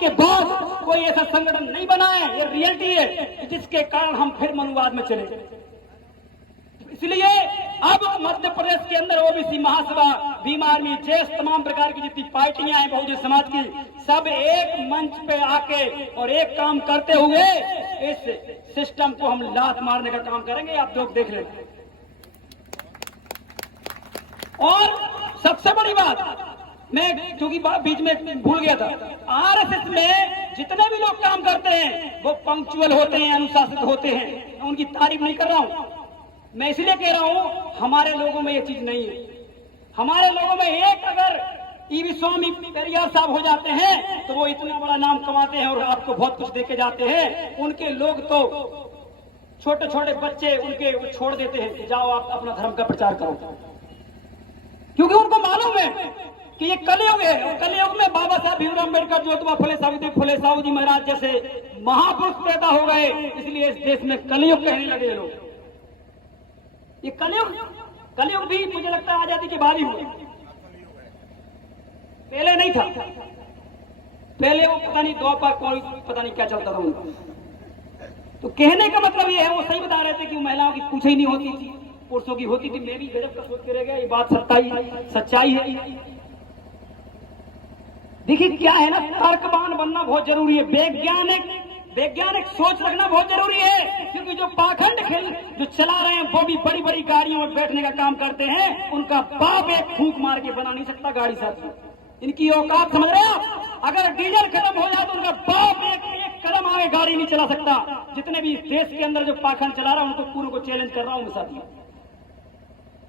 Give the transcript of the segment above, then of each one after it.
के बाद कोई ऐसा संगठन नहीं बना है। ये रियलिटी है जिसके कारण हम फिर मनुवाद में चले। इसलिए अब मध्य प्रदेश के अंदर ओबीसी महासभा, भीम आर्मी, जेस, तमाम प्रकार की जितनी पार्टियां हैं बहुजन समाज की, सब एक मंच पे आके और एक काम करते हुए इस सिस्टम को हम लात मारने का काम करेंगे। आप लोग देख लेंगे। और सबसे बड़ी बात, मैं क्योंकि बीच में भूल गया था, आरएसएस में जितने भी लोग काम करते हैं वो पंक्चुअल होते हैं, अनुशासित होते हैं। मैं उनकी तारीफ नहीं कर रहा हूं, मैं इसलिए कह रहा हूं हमारे लोगों में ये चीज नहीं है। हमारे लोगों में एक अगर ईवी स्वामी पेरियार साहब हो जाते हैं तो वो इतना बड़ा नाम कमाते हैं और आपको बहुत कुछ देके जाते हैं। उनके लोग तो छोटे छोटे बच्चे उनके छोड़ देते हैं कि जाओ आप अपना धर्म का प्रचार करो, क्योंकि उनको मालूम है कि ये कलयुग है। और कलयुग में बाबा साहब भीमराव अम्बेडकर, ज्योतिबा फुले साहब जी महाराज जैसे महापुरुष पैदा हो गए, इसलिए इस देश में कलयुग कहने लगे लोग। ये कलयुग भी मुझे लगता है आजादी के बाद ही हुआ, पहले नहीं था। पहले वो पता नहीं द्वापर कोई पता नहीं क्या चलता था उनका। तो कहने का मतलब ये है, वो सही बता रहे थे कि महिलाओं की कुछ ही नहीं होती थी, पुरुषों की होती थी। मैं भी गजब का सोच के रह गया, ये बात सच्चाई है। देखिए क्या है ना, तर्कवान बनना बहुत जरूरी है, वैज्ञानिक सोच रखना बहुत जरूरी है। क्योंकि जो पाखंड खेल जो चला रहे हैं वो भी बड़ी बड़ी गाड़ियों में बैठने का काम करते हैं। उनका बाप एक फूंक मार के बना नहीं सकता गाड़ी साथी। इनकी औकात समझ रहे हैं आप? अगर डीजल खत्म हो जाए तो उनका बाप एक कदम आगे गाड़ी नहीं चला सकता। जितने भी देश के अंदर जो पाखंड चला रहा है उनको पूरे को चैलेंज कर रहा हूं साथी।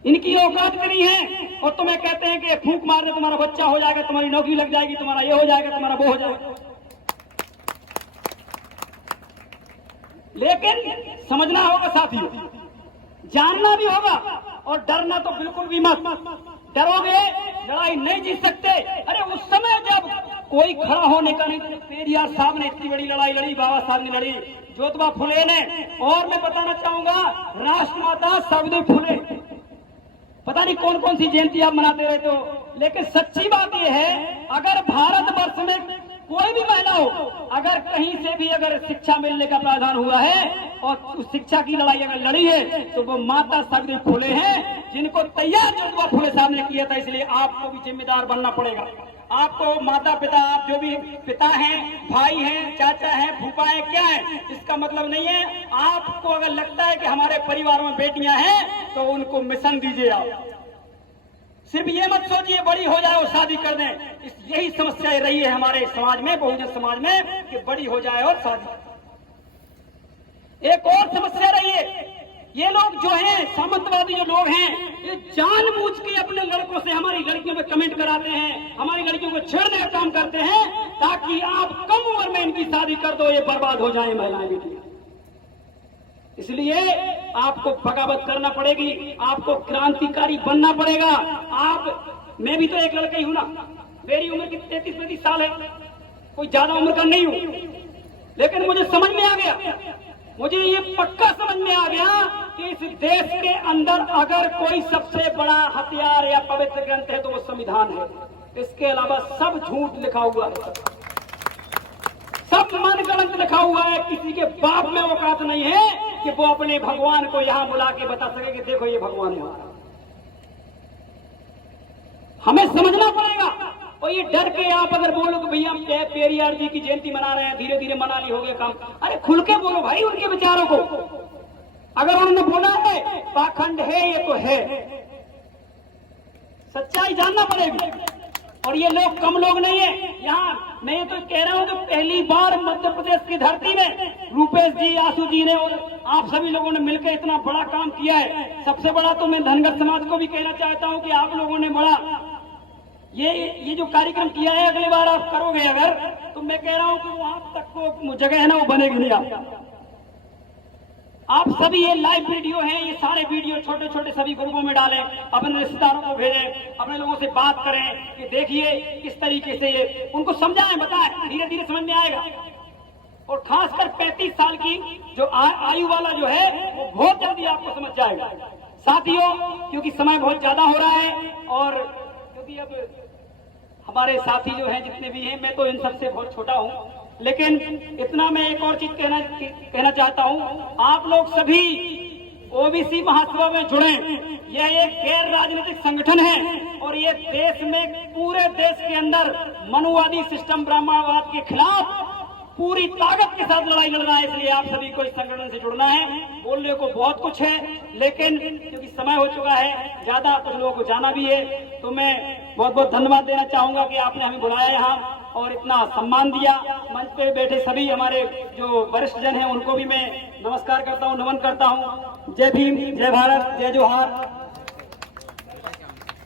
इनकी औकात भी नहीं है और तुम्हें कहते हैं कि फूंक मारने तुम्हारा बच्चा हो जाएगा, तुम्हारी नौकरी लग जाएगी, तुम्हारा ये हो जाएगा, तुम्हारा वो हो जाएगा। लेकिन समझना होगा साथियों, जानना भी होगा और डरना तो बिल्कुल भी मत। डरोगे लड़ाई नहीं जीत सकते। अरे उस समय जब कोई खड़ा होने का नहीं, तो पेरियार साहब ने इतनी बड़ी लड़ाई लड़ी, बाबा साहब ने लड़ी, ज्योतिबा फुले ने, और मैं बताना चाहूंगा राष्ट्रमाता सावित्री फुले, पता नहीं कौन कौन सी जयंती आप मनाते रहते हो। लेकिन सच्ची बात यह है, अगर भारतवर्ष में कोई भी महिला हो, अगर कहीं से भी अगर शिक्षा मिलने का प्रावधान हुआ है और उस शिक्षा की लड़ाई अगर लड़ी है तो वो माता सावित्री फुले हैं, जिनको तैयार ज्योतिबा फुले साहब ने किया था। इसलिए आपको भी जिम्मेदार बनना पड़ेगा। आपको माता पिता, आप जो भी पिता हैं, भाई हैं, चाचा हैं, फूफा हैं, क्या है, इसका मतलब नहीं है। आपको अगर लगता है कि हमारे परिवार में बेटियां हैं तो उनको मिशन दीजिए। आप सिर्फ ये मत सोचिए बड़ी हो जाए और शादी कर दें। यही समस्या रही है हमारे समाज में, बहुजन समाज में, कि बड़ी हो जाए और शादी। एक और समस्या रही है, ये लोग जो हैं, सामंतवादी जो लोग हैं, ये जानबूझ के अपने लड़कों से हमारी लड़कियों पे कमेंट कराते हैं, हमारी लड़कियों को छेड़ने का काम करते हैं, ताकि आप कम उम्र में इनकी शादी कर दो, ये बर्बाद हो जाए महिलाएं बेटी। इसलिए आपको बगावत करना पड़ेगी, आपको क्रांतिकारी बनना पड़ेगा। मैं भी तो एक लड़का ही हूं ना, मेरी उम्र की 33-35 साल है, कोई ज्यादा उम्र का नहीं हूं। लेकिन मुझे समझ में आ गया, मुझे ये पक्का समझ में आ गया कि इस देश के अंदर अगर कोई सबसे बड़ा हथियार या पवित्र ग्रंथ है तो वो संविधान है। इसके अलावा सब झूठ लिखा हुआ है, सब मनगढ़ंत लिखा हुआ है। किसी के बाप में औकात नहीं है कि वो अपने भगवान को यहां बुला के बता सके कि देखो ये भगवान है। हमें समझना पड़ेगा। और ये डर के आप अगर बोलो कि भैया हम पेरियार जी की जयंती मना रहे हैं, धीरे धीरे मना ली, हो गया काम, अरे खुल के बोलो भाई उनके विचारों को। अगर उन्होंने बोला है पाखंड है, ये तो है, सच्चाई जानना पड़ेगी। और ये लोग कम लोग नहीं है। यहाँ मैं ये तो कह रहा हूं कि पहली बार मध्य प्रदेश की धरती में रूपेश जी, आशु जी ने और आप सभी लोगों ने मिलकर इतना बड़ा काम किया है। सबसे बड़ा तो मैं धनगर समाज को भी कहना चाहता हूं कि आप लोगों ने बड़ा ये जो कार्यक्रम किया है, अगली बार आप करोगे अगर, तो मैं कह रहा हूं कि वहां तक को जगह है ना वो बनेगी नहीं। आप सभी ये लाइव वीडियो हैं, ये सारे वीडियो छोटे छोटे सभी ग्रुपों में डालें, अपने रिश्तेदारों को भेजें, अपने लोगों से बात करें कि देखिए किस तरीके से ये उनको समझाएं, बताएं, धीरे धीरे समझ में आएगा। और खासकर 35 साल की जो आयु वाला जो है वो बहुत जल्दी आपको समझ जाएगा। साथियों, क्योंकि समय बहुत ज्यादा हो रहा है और क्योंकि अब हमारे साथी जो हैं जितने भी हैं, मैं तो इन सबसे बहुत छोटा हूं, लेकिन इतना मैं एक और चीज कहना चाहता हूं, आप लोग सभी ओबीसी महासभा में जुड़े। यह एक गैर राजनीतिक संगठन है और ये देश में, पूरे देश के अंदर मनुवादी सिस्टम ब्राह्मणवाद के खिलाफ पूरी ताकत के साथ लड़ाई लड़ रहा है। इसलिए आप सभी को इस संगठन से जुड़ना है। बोलने को बहुत कुछ है, लेकिन क्योंकि समय हो चुका है, ज्यादा कुछ लोगों को जाना भी है, तो मैं बहुत बहुत धन्यवाद देना चाहूंगा कि आपने हमें बुलाया यहाँ और इतना सम्मान दिया। मंच पे बैठे सभी हमारे जो वरिष्ठ जन हैं उनको भी मैं नमस्कार करता हूँ, नमन करता हूँ। जय भीम, जय भारत, जय जोहार।